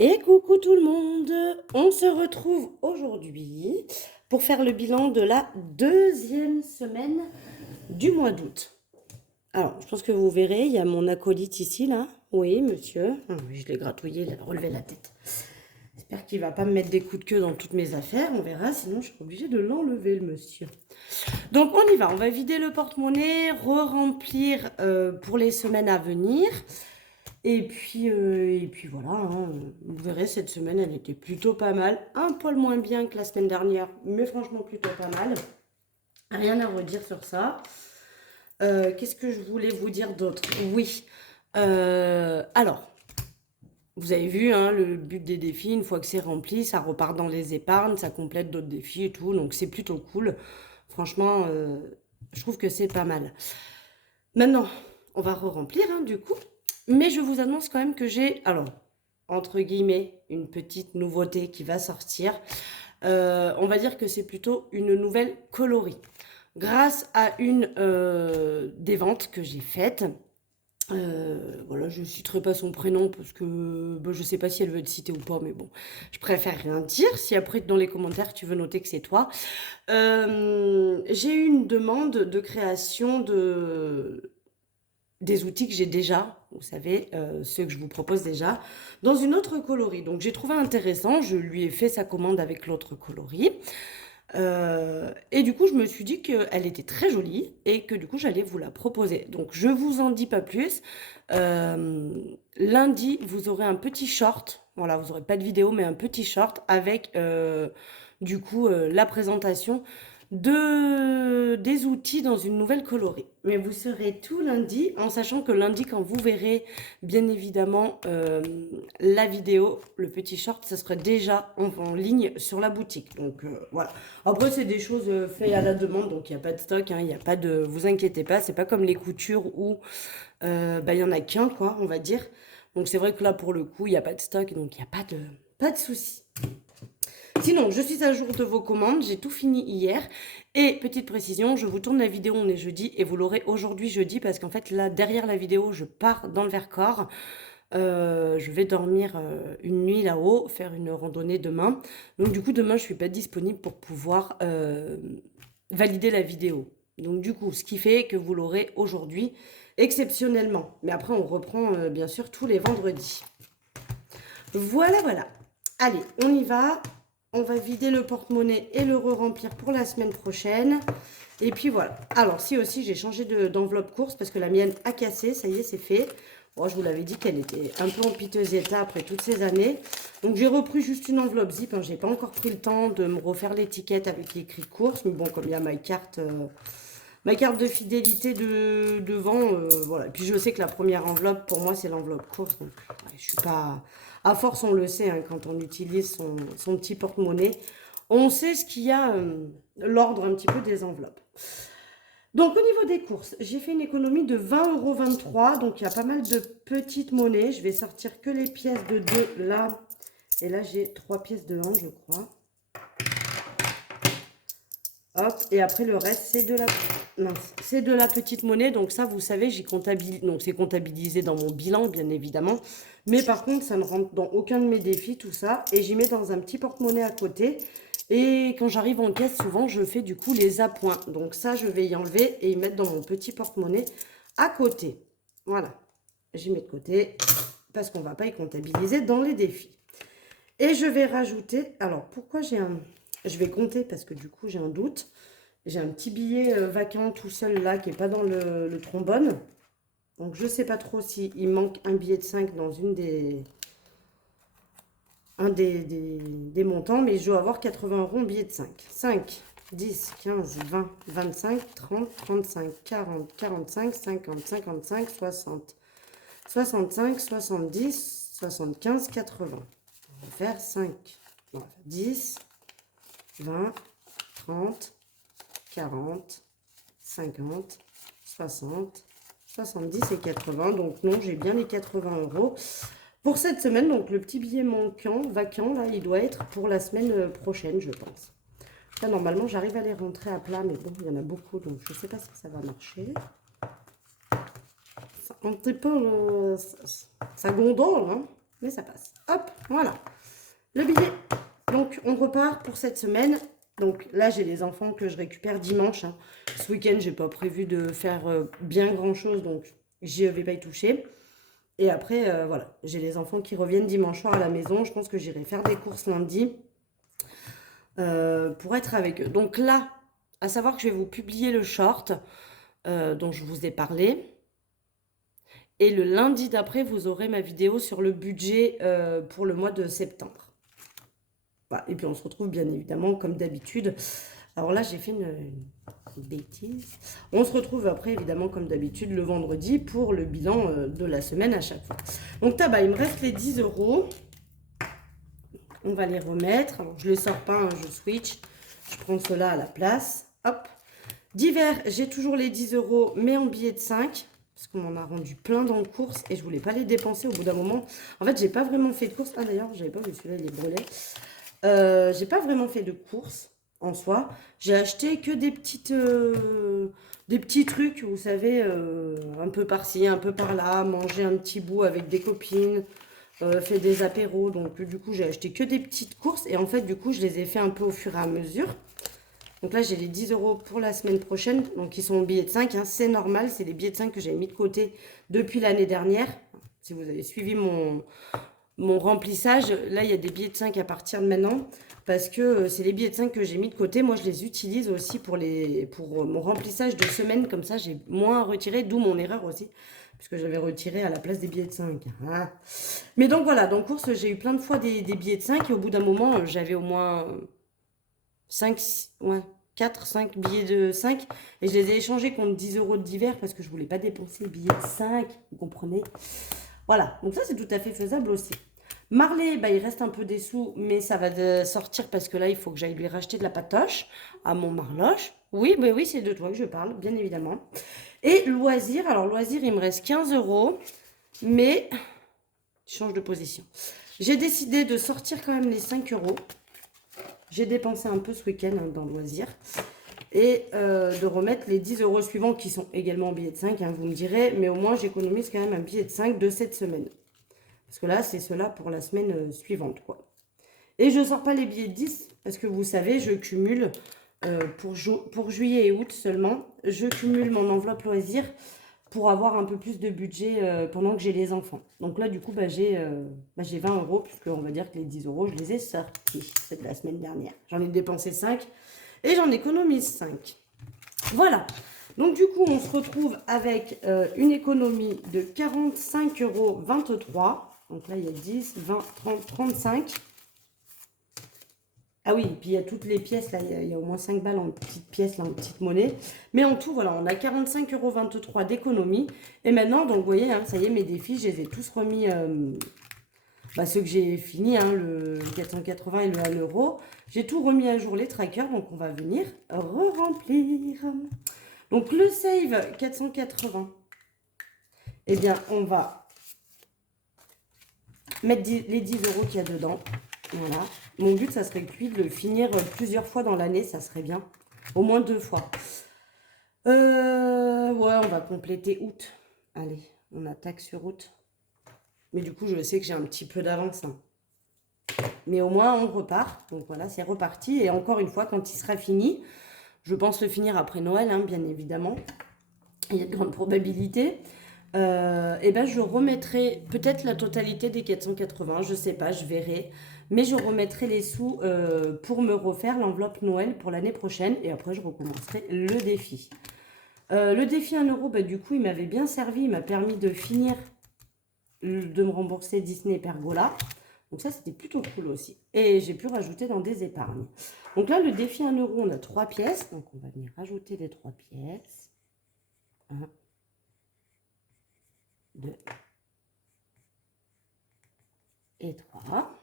Et coucou tout le monde, on se retrouve aujourd'hui pour faire le bilan de la deuxième semaine du mois d'août. Alors, je pense que vous verrez, il y a mon acolyte ici, là. Oui, monsieur. Ah oui, je l'ai gratouillé, il a relevé la tête. J'espère qu'il va pas me mettre des coups de queue dans toutes mes affaires, on verra, sinon je serai obligée de l'enlever, le monsieur. Donc on y va, on va vider le porte-monnaie, re-remplir pour les semaines à venir. Et puis voilà, hein, vous verrez, cette semaine, elle était plutôt pas mal. Un poil moins bien que la semaine dernière, mais franchement plutôt pas mal. Rien à redire sur ça. Qu'est-ce que je voulais vous dire d'autre? Oui. Alors, vous avez vu, hein, le but des défis, une fois que c'est rempli, ça repart dans les épargnes, ça complète d'autres défis et tout. Donc c'est plutôt cool. Franchement, je trouve que c'est pas mal. Maintenant, on va re-remplir, hein, du coup. Mais je vous annonce quand même que j'ai, alors, entre guillemets, une petite nouveauté qui va sortir. On va dire que c'est plutôt une nouvelle coloris. Grâce à une des ventes que j'ai faites, voilà, je ne citerai pas son prénom parce que je ne sais pas si elle veut être citée ou pas, mais bon, je préfère rien dire. Si après dans les commentaires tu veux noter que c'est toi, j'ai eu une demande de création des outils que j'ai déjà, vous savez, ceux que je vous propose déjà, dans une autre coloris. Donc j'ai trouvé intéressant, je lui ai fait sa commande avec l'autre coloris. Et du coup, je me suis dit qu'elle était très jolie et que du coup, j'allais vous la proposer. Donc je vous en dis pas plus. Euh, Lundi, vous aurez un petit short. Voilà, vous n'aurez pas de vidéo, mais un petit short avec du coup la présentation des outils dans une nouvelle coloris. Mais vous serez tout lundi, en sachant que lundi, quand vous verrez bien évidemment la vidéo, le petit short, ça sera déjà en ligne sur la boutique. Donc voilà. Après, c'est des choses faites à la demande, donc il n'y a pas de stock, hein, il n'y a pas de... Vous inquiétez pas, c'est pas comme les coutures où il y en a qu'un, quoi, on va dire. Donc c'est vrai que là, pour le coup, il n'y a pas de stock, donc il n'y a pas de souci. Sinon, je suis à jour de vos commandes, j'ai tout fini hier. Et petite précision, je vous tourne la vidéo, on est jeudi, et vous l'aurez aujourd'hui jeudi, parce qu'en fait, là, derrière la vidéo, je pars dans le Vercors. Je vais dormir une nuit là-haut, faire une randonnée demain. Donc du coup, demain, je ne suis pas disponible pour pouvoir valider la vidéo. Donc du coup, ce qui fait que vous l'aurez aujourd'hui, exceptionnellement. Mais après, on reprend bien sûr tous les vendredis. Voilà, voilà. Allez, on y va. On va vider le porte-monnaie et le re-remplir pour la semaine prochaine. Et puis voilà. Alors, si aussi, j'ai changé d'enveloppe course parce que la mienne a cassé. Ça y est, c'est fait. Bon, je vous l'avais dit qu'elle était un peu en piteux état après toutes ces années. Donc, j'ai repris juste une enveloppe zip. Hein. J'ai pas encore pris le temps de me refaire l'étiquette avec écrit course. Mais bon, comme il y a ma carte de fidélité devant, voilà. Et puis, je sais que la première enveloppe, pour moi, c'est l'enveloppe course. Donc, ouais, je suis pas... À force, on le sait, hein, quand on utilise son petit porte-monnaie, on sait ce qu'il y a, l'ordre un petit peu des enveloppes. Donc, au niveau des courses, j'ai fait une économie de 20,23 €. Donc, il y a pas mal de petites monnaies. Je vais sortir que les pièces de 2 là. Et là, j'ai 3 pièces de 1, je crois. Hop, et après le reste, c'est de la petite monnaie. Donc ça, vous savez, j'y comptabilise. Donc c'est comptabilisé dans mon bilan, bien évidemment. Mais par contre, ça ne rentre dans aucun de mes défis, tout ça. Et j'y mets dans un petit porte-monnaie à côté. Et quand j'arrive en caisse, souvent, je fais du coup les appoints. Donc ça, je vais y enlever et y mettre dans mon petit porte-monnaie à côté. Voilà. J'y mets de côté parce qu'on ne va pas y comptabiliser dans les défis. Et je vais rajouter... Alors, pourquoi j'ai un... Je vais compter parce que du coup, j'ai un doute. J'ai un petit billet vacant tout seul là qui n'est pas dans le trombone. Donc, je ne sais pas trop s'il manque un billet de 5 dans un des montants. Mais je dois avoir 80 € en billet de 5. 5, 10, 15, 20, 25, 30, 35, 40, 45, 50, 55, 60, 65, 70, 75, 80. On va faire 5. On va faire 10, 20, 30, 40, 50, 60, 70 et 80. Donc non, j'ai bien les 80 € pour cette semaine. Donc le petit billet manquant, vacant, là, il doit être pour la semaine prochaine, je pense. Là, normalement, j'arrive à les rentrer à plat, mais bon, il y en a beaucoup, donc je ne sais pas si ça va marcher. Un petit peu, ça gondole, hein. mais ça passe. Hop, voilà. Le billet. Donc, on repart pour cette semaine. Donc là, j'ai les enfants que je récupère dimanche. Hein. Ce week-end, j'ai pas prévu de faire bien grand-chose, donc je vais pas y toucher. Et après, voilà, j'ai les enfants qui reviennent dimanche soir à la maison. Je pense que j'irai faire des courses lundi pour être avec eux. Donc là, à savoir que je vais vous publier le short dont je vous ai parlé. Et le lundi d'après, vous aurez ma vidéo sur le budget pour le mois de septembre. Voilà. Et puis on se retrouve bien évidemment comme d'habitude. Alors là, j'ai fait une bêtise. On se retrouve après évidemment comme d'habitude le vendredi pour le bilan de la semaine à chaque fois. Donc tabac, il me reste les 10 €. On va les remettre. Alors je ne les sors pas, hein, je switch. Je prends cela à la place. Hop. Divers, j'ai toujours les 10 €, mais en billets de 5. Parce qu'on m'en a rendu plein dans le course et je voulais pas les dépenser au bout d'un moment. En fait, j'ai pas vraiment fait de course. Ah d'ailleurs, j'avais pas vu celui-là, il est brûlé. J'ai pas vraiment fait de course en soi. J'ai acheté que des petits trucs, vous savez, un peu par-ci, un peu par-là, manger un petit bout avec des copines, fait des apéros. Donc du coup, j'ai acheté que des petites courses et en fait, du coup, je les ai fait un peu au fur et à mesure. Donc là, j'ai les 10 € pour la semaine prochaine. Donc, ils sont au billet de 5. Hein. C'est normal. C'est les billets de 5 que j'ai mis de côté depuis l'année dernière. Si vous avez suivi mon remplissage, là, il y a des billets de 5 à partir de maintenant. Parce que c'est les billets de 5 que j'ai mis de côté. Moi, je les utilise aussi pour mon remplissage de semaine. Comme ça, j'ai moins à retirer. D'où mon erreur aussi. Puisque j'avais retiré à la place des billets de 5. Hein. Mais donc, voilà. Dans course, j'ai eu plein de fois des billets de 5. Et au bout d'un moment, j'avais au moins 5, ouais, 4, 5 billets de 5 et je les ai échangés contre 10 € de divers parce que je voulais pas dépenser le billet de 5, vous comprenez? Voilà, donc ça c'est tout à fait faisable aussi. Marley, bah, il reste un peu des sous, mais ça va sortir parce que là il faut que j'aille lui racheter de la patoche à mon Marloche. Oui, mais oui, c'est de toi que je parle, bien évidemment. Et loisirs, alors loisirs, il me reste 15 €, mais je change de position. J'ai décidé de sortir quand même les 5 €. J'ai dépensé un peu ce week-end hein, dans loisirs. Et de remettre les 10 € suivants qui sont également en billet de 5, hein, vous me direz. Mais au moins, j'économise quand même un billet de 5 de cette semaine. Parce que là, c'est cela pour la semaine suivante, quoi. Et je ne sors pas les billets de 10 parce que vous savez, je cumule pour juillet et août seulement. Je cumule mon enveloppe loisirs pour avoir un peu plus de budget pendant que j'ai les enfants. Donc là, du coup, j'ai 20 €, puisqu'on va dire que les 10 € je les ai sortis. C'est de la semaine dernière. J'en ai dépensé 5 et j'en économise 5. Voilà. Donc du coup, on se retrouve avec une économie de 45,23 €. Donc là, il y a 10, 20, 30, 35. Ah oui, et puis il y a toutes les pièces, là, il y a au moins 5 balles en petites pièces, là, en petite monnaie. Mais en tout, voilà, on a 45,23 € d'économie. Et maintenant, donc vous voyez, hein, ça y est, mes défis, je les ai tous remis, ceux que j'ai fini, hein, le 480 et le 1 €. J'ai tout remis à jour les trackers, donc on va venir re-remplir. Donc le save 480, eh bien, on va mettre les 10 € qu'il y a dedans. Voilà. Mon but, ça serait que lui, de le finir plusieurs fois dans l'année, ça serait bien. Au moins 2 fois. Ouais, on va compléter août. Allez, on attaque sur août. Mais du coup, je sais que j'ai un petit peu d'avance. Hein. Mais au moins, on repart. Donc voilà, c'est reparti. Et encore une fois, quand il sera fini, je pense le finir après Noël, hein, bien évidemment. Il y a de grandes probabilités. Et ben, je remettrai peut-être la totalité des 480. Je sais pas, je verrai. Mais je remettrai les sous pour me refaire l'enveloppe Noël pour l'année prochaine. Et après, je recommencerai le défi. Le défi 1 €, du coup, il m'avait bien servi. Il m'a permis de finir, de me rembourser Disney Pergola. Donc ça, c'était plutôt cool aussi. Et j'ai pu rajouter dans des épargnes. Donc là, le défi 1 €, on a 3 pièces. Donc on va venir rajouter les 3 pièces. 1, 2 et 3.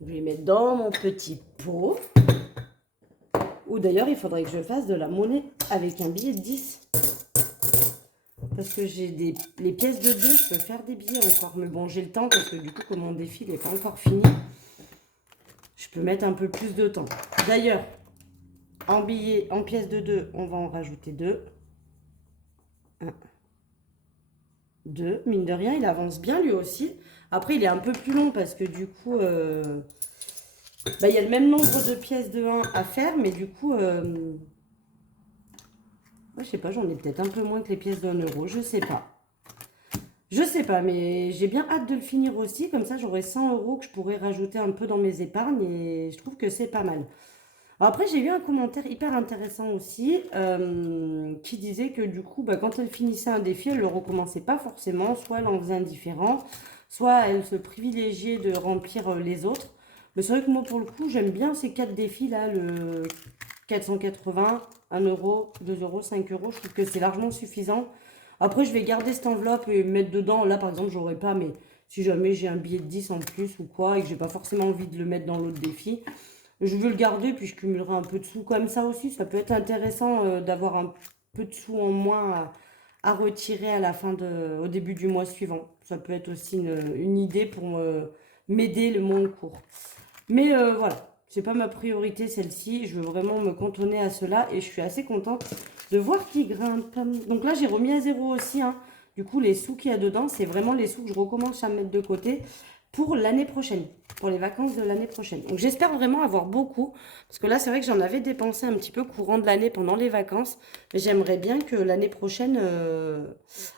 Je vais les mettre dans mon petit pot. Ou d'ailleurs, il faudrait que je fasse de la monnaie avec un billet de 10. Parce que j'ai les pièces de 2, je peux faire des billets encore. Mais bon, j'ai le temps parce que du coup, comme mon défi n'est pas encore fini, je peux mettre un peu plus de temps. D'ailleurs, en pièces de 2, on va en rajouter 2. 1, 2. Mine de rien, il avance bien lui aussi. Après, il est un peu plus long parce que du coup, bah, il y a le même nombre de pièces de 1 à faire, mais du coup, je sais pas, j'en ai peut-être un peu moins que les pièces de 1 euro, je sais pas. Je sais pas, mais j'ai bien hâte de le finir aussi. Comme ça, j'aurai 100 euros que je pourrais rajouter un peu dans mes épargnes et je trouve que c'est pas mal. Alors après, j'ai eu un commentaire hyper intéressant aussi qui disait que du coup, bah, quand elle finissait un défi, elle le recommençait pas forcément. Soit elle en faisait un différent, soit elle se privilégiait de remplir les autres. Mais c'est vrai que moi, pour le coup, j'aime bien ces 4 défis là, le 480, 1 euro, 2 euros, 5 euros. Je trouve que c'est largement suffisant. Après, je vais garder cette enveloppe et mettre dedans. Là, par exemple, j'aurais pas, mais si jamais j'ai un billet de 10 en plus ou quoi et que j'ai pas forcément envie de le mettre dans l'autre défi, je veux le garder puis je cumulerai un peu de sous comme ça aussi. Ça peut être intéressant d'avoir un peu de sous en moins à retirer à la au début du mois suivant. Ça peut être aussi une idée pour m'aider le mois en cours. Mais voilà, c'est pas ma priorité celle-ci. Je veux vraiment me cantonner à cela et je suis assez contente de voir qu'il grimpe. Donc là, j'ai remis à zéro aussi, hein. Du coup, les sous qu'il y a dedans, c'est vraiment les sous que je recommence à mettre de côté pour l'année prochaine, pour les vacances de l'année prochaine. Donc j'espère vraiment avoir beaucoup, parce que là, c'est vrai que j'en avais dépensé un petit peu courant de l'année pendant les vacances. Mais j'aimerais bien que l'année prochaine,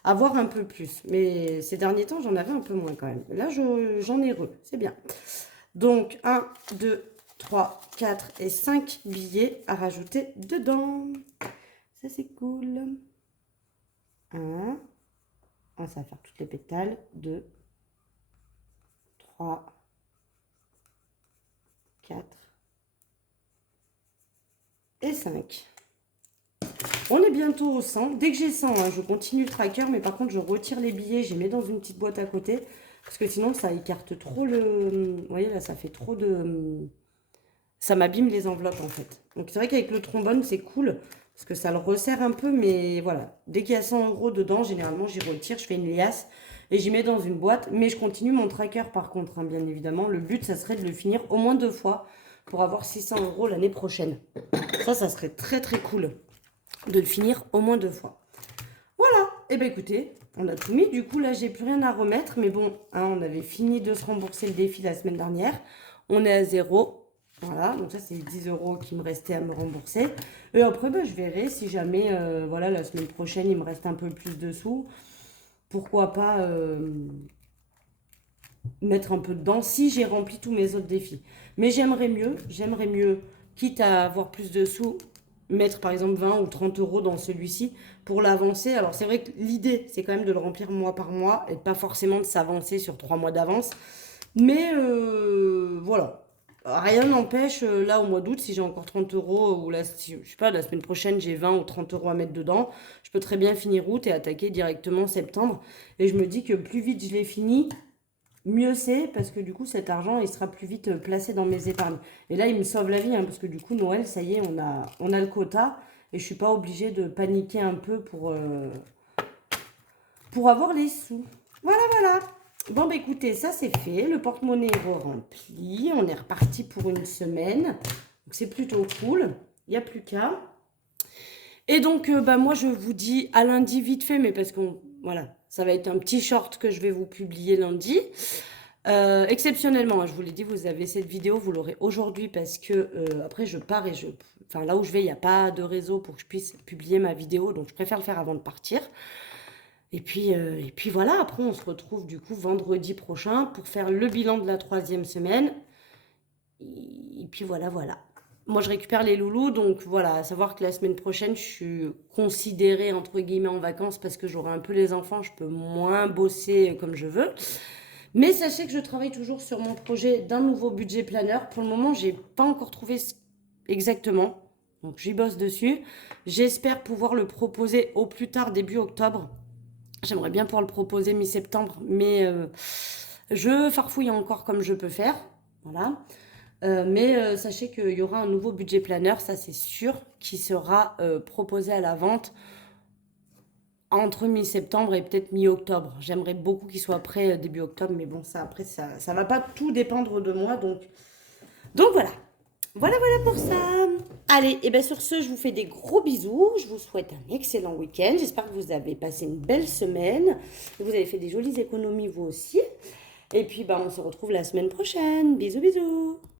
avoir un peu plus. Mais ces derniers temps, j'en avais un peu moins quand même. Là, j'en ai c'est bien. Donc, 1, 2, 3, 4 et 5 billets à rajouter dedans. Ça, c'est cool. 1. Ça va faire toutes les pétales. 2, 3, 4 et 5. On est bientôt au 100. Dès que j'ai 100, hein, je continue le tracker. Mais par contre, je retire les billets. Je les mets dans une petite boîte à côté. Parce que sinon, ça écarte trop le... Vous voyez, là, ça fait trop de... Ça m'abîme les enveloppes en fait. Donc c'est vrai qu'avec le trombone c'est cool parce que ça le resserre un peu, mais voilà. Dès qu'il y a 100 euros dedans, généralement j'y retire, je fais une liasse et j'y mets dans une boîte. Mais je continue mon tracker par contre, hein, bien évidemment. Le but ça serait de le finir au moins 2 fois pour avoir 600 euros l'année prochaine. Ça serait très très cool de le finir au moins 2 fois. Voilà, et bien écoutez, on a tout mis. Du coup là j'ai plus rien à remettre, mais bon, hein, on avait fini de se rembourser le défi la semaine dernière. On est à 0. Voilà, donc ça c'est 10 euros qui me restaient à me rembourser. Et après, je verrai si jamais, voilà, la semaine prochaine, il me reste un peu plus de sous. Pourquoi pas mettre un peu dedans si j'ai rempli tous mes autres défis. Mais j'aimerais mieux, quitte à avoir plus de sous, mettre par exemple 20 ou 30 euros dans celui-ci pour l'avancer. Alors c'est vrai que l'idée, c'est quand même de le remplir mois par mois et pas forcément de s'avancer sur 3 mois d'avance. Mais voilà. Rien n'empêche, là au mois d'août, si j'ai encore 30 euros, ou là, si, je sais pas, la semaine prochaine, j'ai 20 ou 30 euros à mettre dedans, je peux très bien finir août et attaquer directement septembre. Et je me dis que plus vite je l'ai fini, mieux c'est, parce que du coup, cet argent, il sera plus vite placé dans mes épargnes. Et là, il me sauve la vie, hein, parce que du coup, Noël, ça y est, on a le quota, et je suis pas obligée de paniquer un peu pour avoir les sous. Voilà, voilà. Bon, bah écoutez, ça c'est fait. Le porte-monnaie est rempli. On est reparti pour une semaine. Donc c'est plutôt cool. Il n'y a plus qu'à. Et donc, moi, je vous dis à lundi vite fait, mais parce qu'on, voilà, ça va être un petit short que je vais vous publier lundi. Exceptionnellement, hein, je vous l'ai dit, vous avez cette vidéo, vous l'aurez aujourd'hui parce que après je pars et enfin là où je vais, il n'y a pas de réseau pour que je puisse publier ma vidéo, donc je préfère le faire avant de partir. Et puis voilà, après on se retrouve du coup vendredi prochain pour faire le bilan de la 3e semaine. Et puis voilà, voilà. Moi je récupère les loulous, donc voilà, à savoir que la semaine prochaine je suis considérée entre guillemets en vacances parce que j'aurai un peu les enfants, je peux moins bosser comme je veux. Mais sachez que je travaille toujours sur mon projet d'un nouveau budget planeur. Pour le moment, j'ai pas encore trouvé exactement, donc j'y bosse dessus. J'espère pouvoir le proposer au plus tard début octobre. J'aimerais bien pouvoir le proposer mi-septembre, mais je farfouille encore comme je peux faire. Voilà. Mais sachez qu'il y aura un nouveau budget planeur, ça c'est sûr, qui sera proposé à la vente entre mi-septembre et peut-être mi-octobre. J'aimerais beaucoup qu'il soit prêt début octobre, mais bon, ça après, ça va pas tout dépendre de moi. Donc voilà. Voilà, voilà pour ça. Allez, et bien sur ce, je vous fais des gros bisous. Je vous souhaite un excellent week-end. J'espère que vous avez passé une belle semaine. Que vous avez fait des jolies économies vous aussi. Et puis, bah, on se retrouve la semaine prochaine. Bisous, bisous.